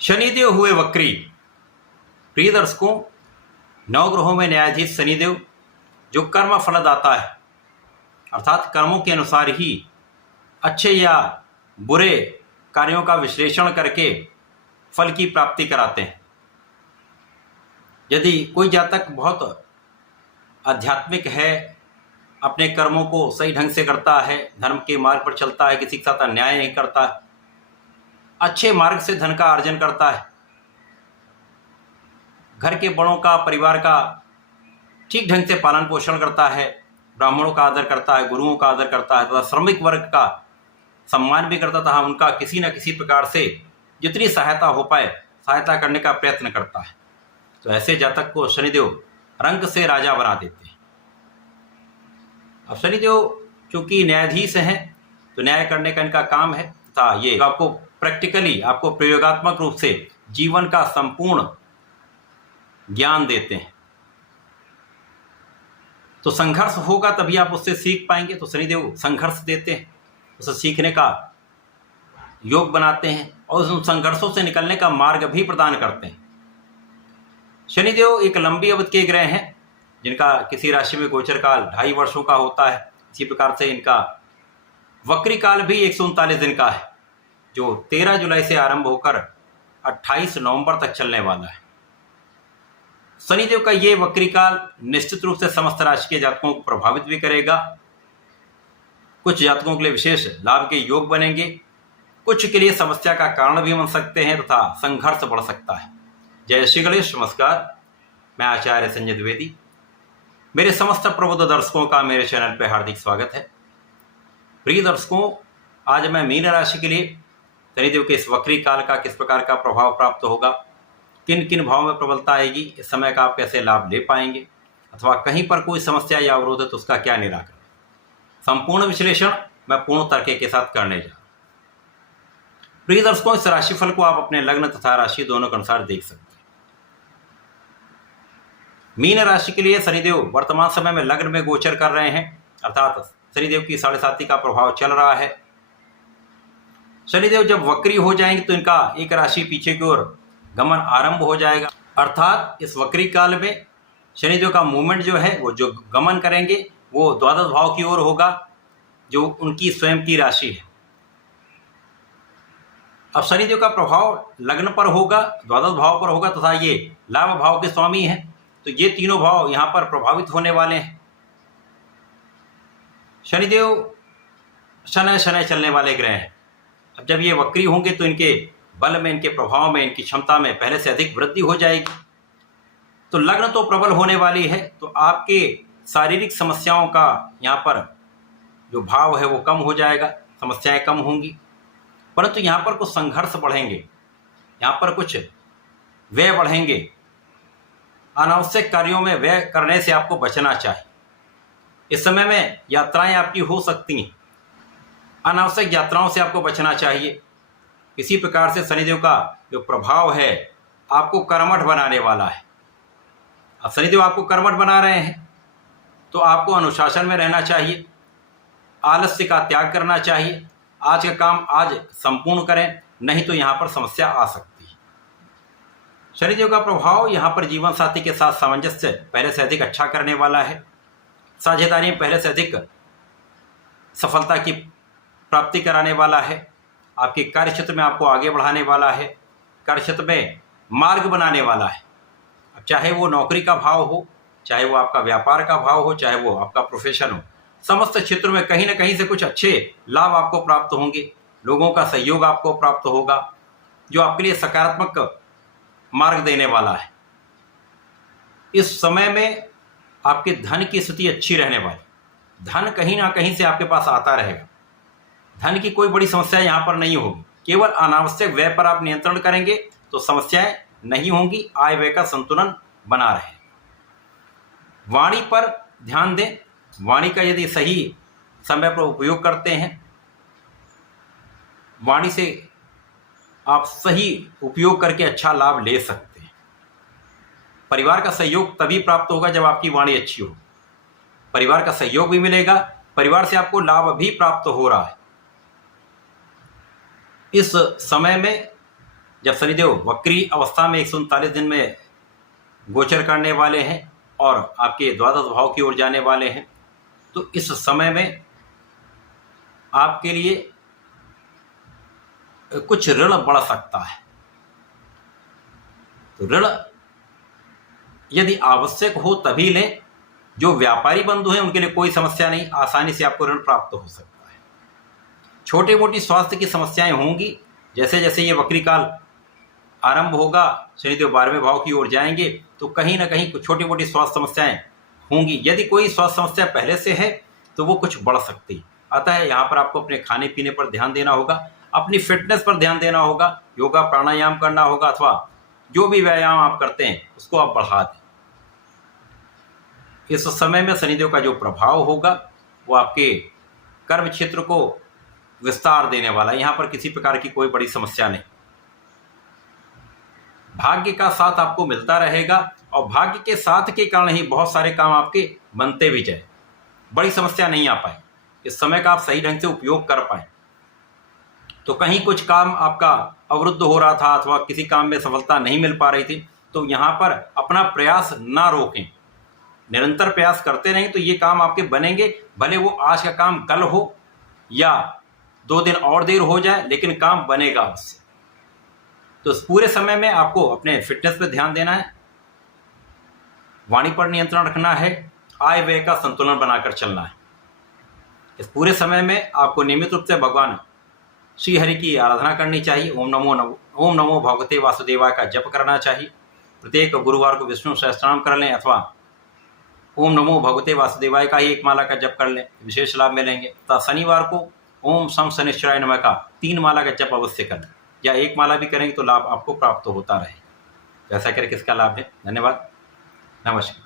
शनिदेव हुए वक्री। प्रिय दर्शकों, नवग्रहों में न्यायाधीश शनिदेव जो कर्म फलदाता है, अर्थात कर्मों के अनुसार ही अच्छे या बुरे कार्यों का विश्लेषण करके फल की प्राप्ति कराते हैं। यदि कोई जातक बहुत आध्यात्मिक है, अपने कर्मों को सही ढंग से करता है, धर्म के मार्ग पर चलता है, किसी के साथ अन्याय नहीं करता, अच्छे मार्ग से धन का अर्जन करता है, घर के बड़ों का, परिवार का ठीक ढंग से पालन पोषण करता है, ब्राह्मणों का आदर करता है, गुरुओं का आदर करता है तथा श्रमिक वर्ग का सम्मान भी करता था, उनका किसी न किसी प्रकार से जितनी सहायता हो पाए सहायता करने का प्रयत्न करता है, तो ऐसे जातक को शनिदेव रंग से राजा बना देते हैं। अब शनिदेव चूंकि न्यायाधीश हैं तो न्याय करने का इनका काम है तथा ये आपको प्रैक्टिकली, आपको प्रयोगात्मक रूप से जीवन का संपूर्ण ज्ञान देते हैं। तो संघर्ष होगा तभी आप उससे सीख पाएंगे, तो शनिदेव संघर्ष देते हैं, उसे सीखने का योग बनाते हैं और उन संघर्षों से निकलने का मार्ग भी प्रदान करते हैं। शनिदेव एक लंबी अवधि के ग्रह हैं जिनका किसी राशि में गोचर काल 2.5 वर्षों का होता है। इसी प्रकार से इनका वक्री काल भी 139 दिन का है, जो 13 जुलाई से आरंभ होकर 28 नवंबर तक चलने वाला है। शनिदेव का ये वक्री काल निश्चित रूप से समस्त राशि के जातकों को प्रभावित भी करेगा। कुछ जातकों के लिए विशेष लाभ के योग बनेंगे, कुछ के लिए समस्या का कारण भी बन सकते हैं तथा संघर्ष बढ़ सकता है। जय श्री गणेश। नमस्कार, मैं आचार्य संजय द्विवेदी। मेरे समस्त प्रबुद्ध दर्शकों का मेरे चैनल पर हार्दिक स्वागत है। प्रिय दर्शकों, आज मैं मीन राशि के लिए शनिदेव के इस वक्री काल का किस प्रकार का प्रभाव प्राप्त होगा, किन किन भावों में प्रबलता आएगी, इस समय का आप कैसे लाभ ले पाएंगे, अथवा कहीं पर कोई समस्या या अवरोध है तो उसका क्या निराकरण, संपूर्ण विश्लेषण मैं पूर्ण तर्क के साथ करने जा रहा हूं। प्रिय दर्शकों, इस राशिफल को आप अपने लग्न तथा राशि दोनों के अनुसार देख सकते हैं। मीन राशि के लिए शनिदेव वर्तमान समय में लग्न में गोचर कर रहे हैं, अर्थात शनिदेव की 7.5 का प्रभाव चल रहा है। शनिदेव जब वक्री हो जाएंगे तो इनका एक राशि पीछे की ओर गमन आरंभ हो जाएगा, अर्थात इस वक्री काल में शनिदेव का मूवमेंट जो है वो जो गमन करेंगे वो द्वादश भाव की ओर होगा, जो उनकी स्वयं की राशि है। अब शनिदेव का प्रभाव लग्न पर होगा, द्वादश भाव पर होगा तथा ये लाभ भाव के स्वामी हैं, तो ये तीनों भाव यहां पर प्रभावित होने वाले हैं। शनिदेव शनय शनय चलने वाले ग्रह हैं। अब जब ये वक्री होंगे तो इनके बल में, इनके प्रभाव में, इनकी क्षमता में पहले से अधिक वृद्धि हो जाएगी। तो लग्न तो प्रबल होने वाली है, तो आपके शारीरिक समस्याओं का यहाँ पर जो भाव है वो कम हो जाएगा, समस्याएं कम होंगी, परंतु यहाँ पर कुछ संघर्ष बढ़ेंगे, यहाँ पर कुछ व्यय बढ़ेंगे। अनावश्यक कार्यों में व्यय करने से आपको बचना चाहिए। इस समय में यात्राएं आपकी हो सकती हैं, अनावश्यक यात्राओं से आपको बचना चाहिए। इसी प्रकार से शनिदेव का जो प्रभाव है आपको कर्मठ बनाने वाला है। अब शनिदेव आपको कर्मठ बना रहे हैं तो आपको अनुशासन में रहना चाहिए, आलस्य का त्याग करना चाहिए। आज का काम आज संपूर्ण करें, नहीं तो यहाँ पर समस्या आ सकती है। शनिदेव का प्रभाव यहाँ पर जीवन साथी के साथ सामंजस्य पहले से अधिक अच्छा करने वाला है। साझेदारी में पहले से अधिक सफलता की प्राप्ति कराने वाला है। आपके कार्य क्षेत्र में आपको आगे बढ़ाने वाला है, कार्य क्षेत्र में मार्ग बनाने वाला है। अब चाहे वो नौकरी का भाव हो, चाहे वो आपका व्यापार का भाव हो, चाहे वो आपका प्रोफेशन हो, समस्त क्षेत्रों में कहीं ना कहीं से कुछ अच्छे लाभ आपको प्राप्त होंगे। लोगों का सहयोग आपको प्राप्त होगा जो आपके लिए सकारात्मक मार्ग देने वाला है। इस समय में आपके धन की स्थिति अच्छी रहने वाली, धन कहीं ना कहीं से आपके पास आता रहेगा। धन की कोई बड़ी समस्या यहाँ पर नहीं होगी, केवल अनावश्यक व्यय पर आप नियंत्रण करेंगे तो समस्याएं नहीं होंगी, आय व्यय का संतुलन बना रहे। वाणी पर ध्यान दें, वाणी का यदि सही समय पर उपयोग करते हैं, वाणी से आप सही उपयोग करके अच्छा लाभ ले सकते हैं। परिवार का सहयोग तभी प्राप्त होगा जब आपकी वाणी अच्छी हो, परिवार का सहयोग भी मिलेगा, परिवार से आपको लाभ भी प्राप्त हो रहा है। इस समय में जब शनिदेव वक्री अवस्था में 139 दिन में गोचर करने वाले हैं और आपके द्वादश भाव की ओर जाने वाले हैं, तो इस समय में आपके लिए कुछ ऋण बढ़ सकता है। तो ऋण यदि आवश्यक हो तभी लें। जो व्यापारी बंधु हैं उनके लिए कोई समस्या नहीं, आसानी से आपको ऋण प्राप्त हो सकता है। छोटी मोटी स्वास्थ्य की समस्याएं होंगी, जैसे जैसे ये वक्री काल आरंभ होगा, शनिदेव 12वें भाव की ओर जाएंगे, तो कहीं ना कहीं कुछ छोटी मोटी स्वास्थ्य समस्याएं होंगी। यदि कोई स्वास्थ्य समस्या पहले से है तो वो कुछ बढ़ सकती है। अतः यहाँ पर आपको अपने खाने पीने पर ध्यान देना होगा, अपनी फिटनेस पर ध्यान देना होगा, योगा प्राणायाम करना होगा, अथवा जो भी व्यायाम आप करते हैं उसको आप बढ़ा दें। इस समय में शनिदेव का जो प्रभाव होगा वो आपके कर्म क्षेत्र को विस्तार देने वाला है। यहाँ पर किसी प्रकार की कोई बड़ी समस्या नहीं। भाग्य का साथ आपको मिलता रहेगा और भाग्य के साथ के कारण ही बहुत सारे काम आपके बनते भी जाए, बड़ी समस्या नहीं आ पाए। इस समय का आप सही ढंग से उपयोग कर पाए। तो कहीं कुछ काम आपका अवरुद्ध हो रहा था अथवा किसी काम में सफलता नहीं मिल पा रही थी, तो यहाँ पर अपना प्रयास ना रोकें, निरंतर प्रयास करते रहें तो ये काम आपके बनेंगे। भले वो आज का काम कल हो या 2 दिन और देर हो जाए, लेकिन काम बनेगा उससे। तो इस पूरे समय में आपको अपने फिटनेस पर ध्यान देना है, वाणी पर नियंत्रण रखना है, आय व्यय का संतुलन बनाकर चलना है। इस पूरे समय में आपको नियमित रूप से भगवान श्री हरि की आराधना करनी चाहिए। ओम नमो भगवते वासुदेवाय का जप करना चाहिए। प्रत्येक गुरुवार को विष्णु सहस्त्रनाम कर लें अथवा ओम नमो भगवते वासुदेवाय का ही एक माला का जप कर लें, विशेष लाभ मिलेंगे। तथा शनिवार को ओम सम शनिश्चराय नमः का 3 माला का जप अवश्य करें, या 1 माला भी करेंगे तो लाभ आपको प्राप्त होता रहे। ऐसा करके इसका लाभ है। धन्यवाद, नमस्कार।